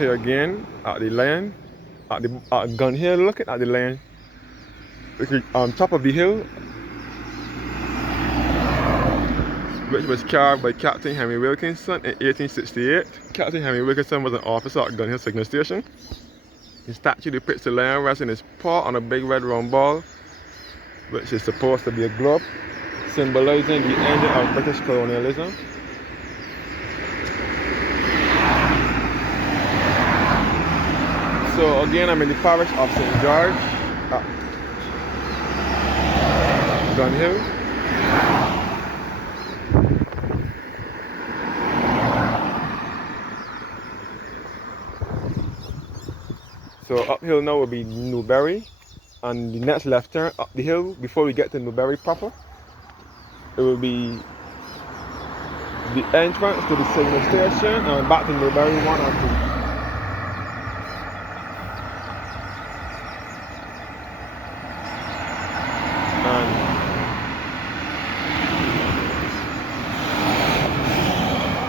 here again at the lane, at Gun Hill, looking at the lane. On top of the hill, which was carved by Captain Henry Wilkinson in 1868. Captain Henry Wilkinson was an officer at Gun Hill Signal Station. His statue depicts the lion resting his paw on a big red round ball, which is supposed to be a globe, symbolizing the end of British colonialism. So again, I'm in the parish of St. George at Gun Hill. So uphill now will be Newbury, and the next left turn up the hill before we get to Newbury proper, it will be the entrance to the signal station and back to Newbury 1 or 2. And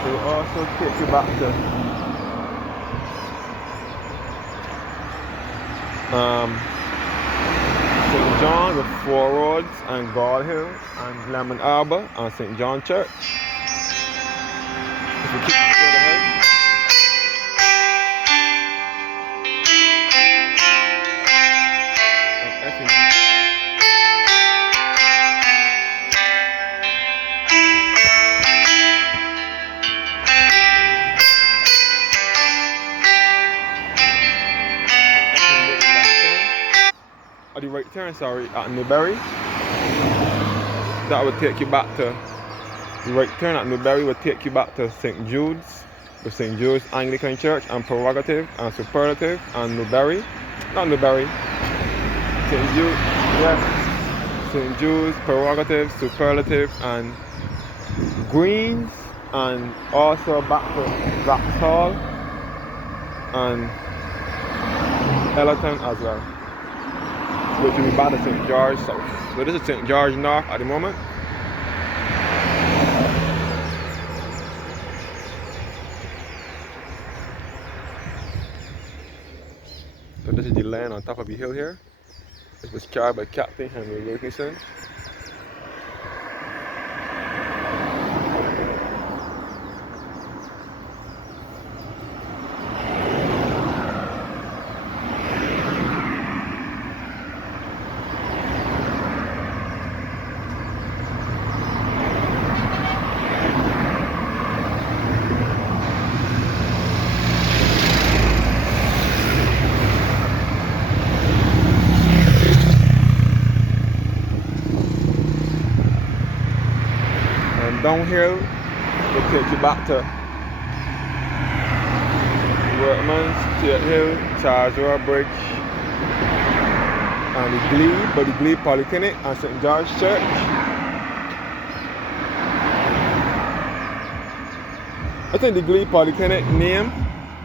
it will also take you back to St. John with Four Roads and Guard Hill and Lemon Arbor and St. John Church. If we keep straight ahead. The right turn, sorry, at Newbury. That would take you back to the right turn at Newbury would take you back to St. Jude's, the St. Jude's Anglican Church and Prerogative and Superlative and Newbury. Not Newbury. St. Jude, yes. St. Jude's, Prerogative, Superlative and Greens, and also back to Vauxhall and Ellerton as well, which will be back to St. George South. So this is St. George North at the moment. So this is the land on top of the hill here. It was carved by Captain Henry Wilkinson. Downhill will take you back to Workman's, State Hill, Charles Road Bridge, and the Glebe, by the Glebe Polyclinic and St. George Church. I think the Glebe Polyclinic name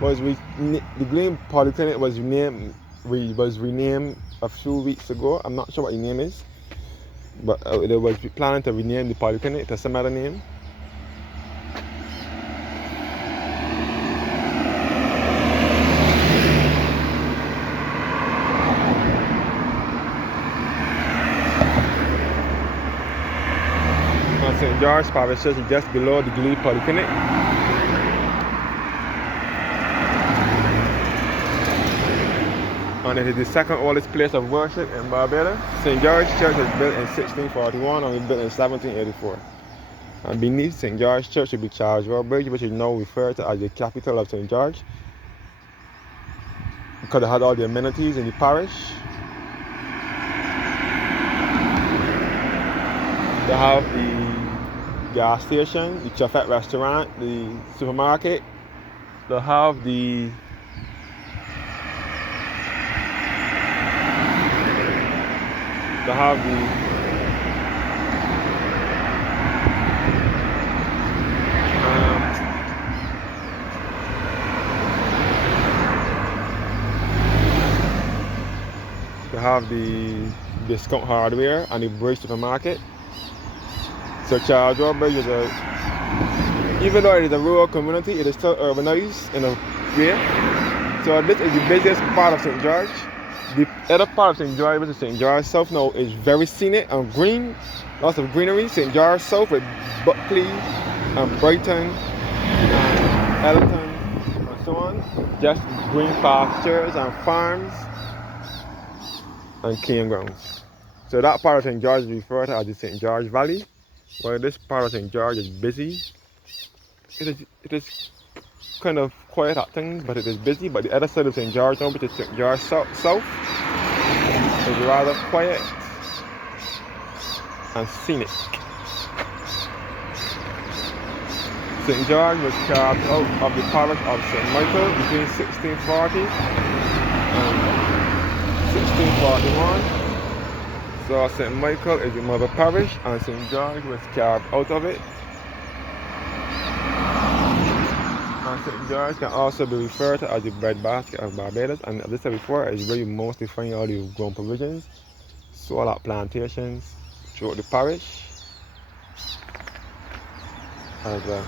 was renamed a few weeks ago. I'm not sure what the name is. But they was planning to rename the polyclinic to some other name. And St. George Parish Church is just below the Glebe Polyclinic. And it is the second oldest place of worship in Barbados. St. George Church was built in 1641 and was built in 1784. And beneath St. George Church will be Charles Road Bridge, which is now referred to as the capital of St. George, because it had all the amenities in the parish. They have the gas station, the Chafet restaurant, the supermarket. They have the discount hardware and the Bridge supermarket. So Charles Road Bridge is even though it is a rural community, it is still urbanized in a way. So this is the busiest part of St. George. The other part of St. George, which is St. George South now, is very scenic and green. Lots of greenery. St. George South with Buckley and Brighton and Elton and so on. Just green pastures and farms and campgrounds. So that part of St. George is referred to as the St. George Valley, where this part of St. George is busy. It is kind of quiet at things, but it is busy. But the other side of St. George now, which is St. George South, is rather quiet and scenic. St. George was carved out of the parish of St. Michael between 1640 and 1641. So St. Michael is the mother parish and St. George was carved out of it. And St. George can also be referred to as the breadbasket of Barbados, and as I said before, it's where you mostly find all the grown provisions, soil out plantations throughout the parish as well.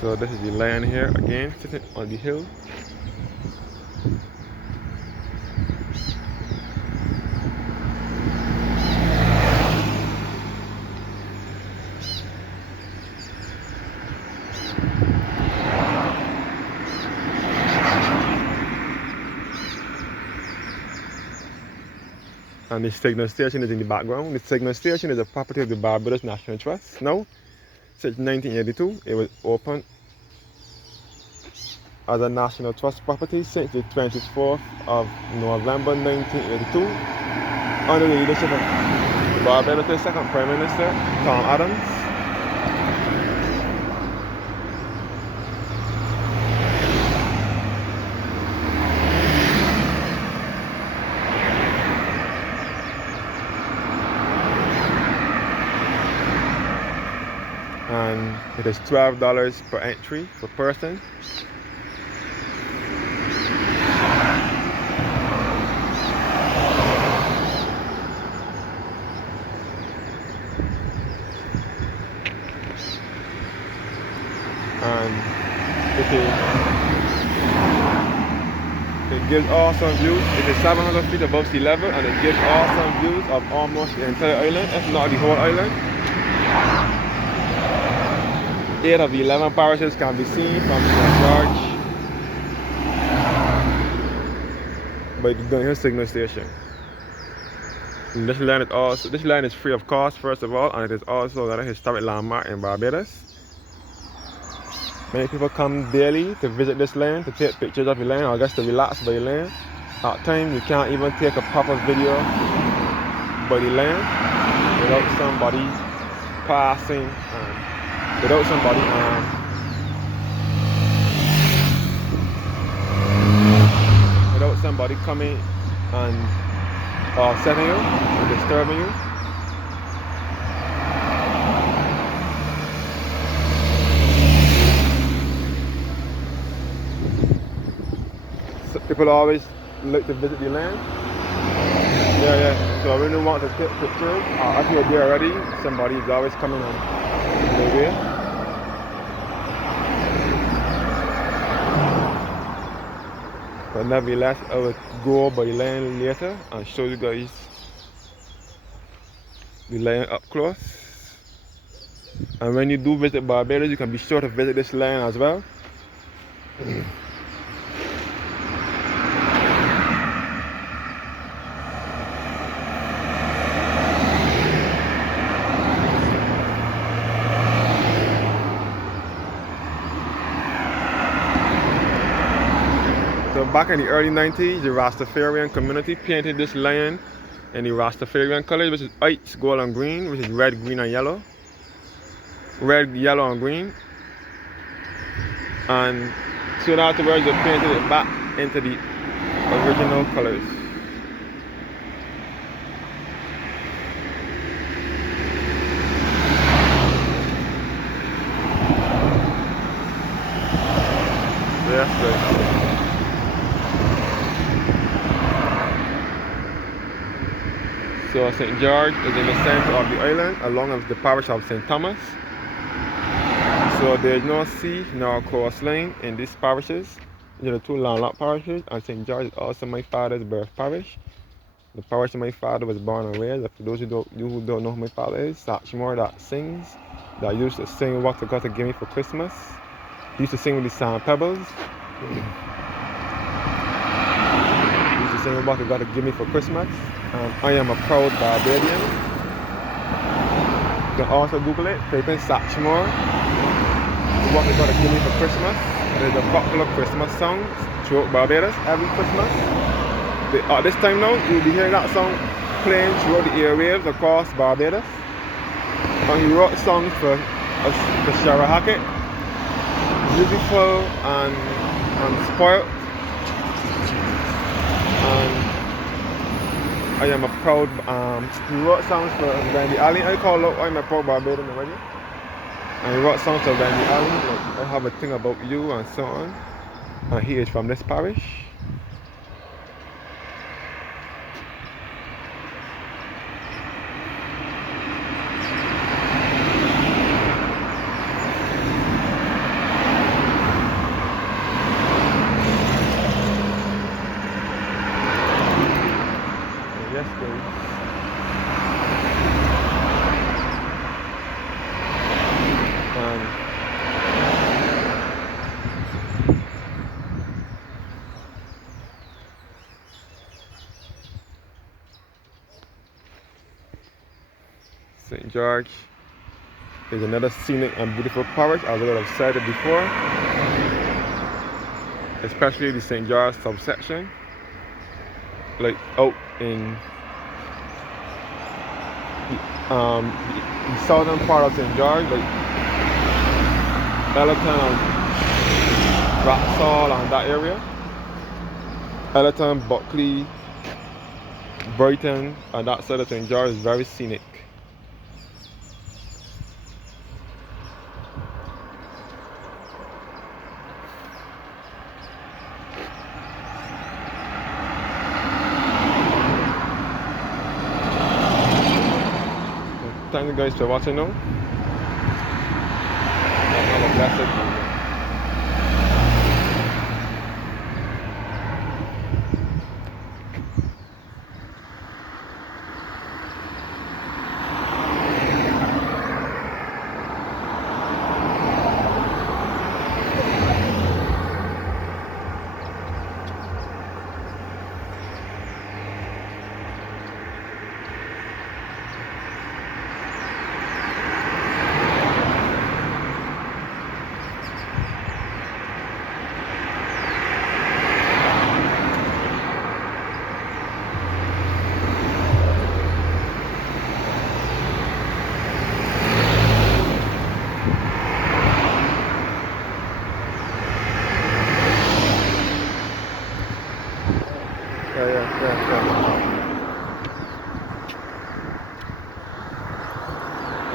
So this is the lion here again, sitting on the hill. And the signal station is in the background. The signal station is a property of the Barbados National Trust. Now, since 1982, it was opened as a National Trust property since the 24th of November 1982 under the leadership of Barbados' second Prime Minister, Tom Adams. And it is $12 per entry per person. And it gives awesome views. It is 700 feet above sea level, and it gives awesome views of almost the entire island, if not the whole island. 8 of the 11 parishes can be seen from St. George by the Gun Hill Signal Station. And this land is free of cost, first of all, and it is also a historic landmark in Barbados. Many people come daily to visit this land, to take pictures of the land, or just to relax by the land. At times, you can't even take a proper video by the land without somebody passing, without somebody coming and upsetting you and disturbing you. So people always like to visit the land. Yeah. So when you want to take pictures, if you're there already, somebody is always coming on the way. But nevertheless, I will go by the land later and show you guys the land up close. And when you do visit Barbados, you can be sure to visit this land as well. So back in the early 90s, the Rastafarian community painted this land in the Rastafarian colors, which is white, gold and green, which is red, green and yellow. Red, yellow and green. And soon afterwards they painted it back into the original colors. So St. George is in the center of the island, along with the parish of St. Thomas. So there is no sea nor coastline in these parishes. These are the two landlocked parishes, and St. George is also my father's birth parish. The parish my father was born and raised. For those who don't know who my father is, Satchmore that sings, that used to sing What God to Give Me for Christmas. He used to sing with the Sand Pebbles. He used to sing What God to Give Me for Christmas. And I am a proud Barbadian. You can also Google it, type in Satchmore, What God to Give Me for Christmas. There's a popular Christmas song throughout Barbados every Christmas. At this time now, you'll be hearing that song playing throughout the airwaves across Barbados. And he wrote songs for Shara Hackett, Beautiful and Spoiled. And I am a proud, he wrote songs for Randy Allen. I call out I'm a proud Barbadian already. And he wrote songs for Randy Allen, like I Have a Thing About You and so on. And he is from this parish. Yes, please. St. George is another scenic and beautiful parish, as I have said it before, especially the St. George subsection, like out in the southern part of St. George, like Ellerton and Wraxall and that area. Ellerton, Buckley, Brighton, and that side of St. George is very scenic. Thank you guys for watching now. Have a blessed evening. Yeah. Thank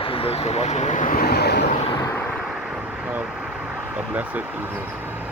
you guys for watching. Have a blessed evening.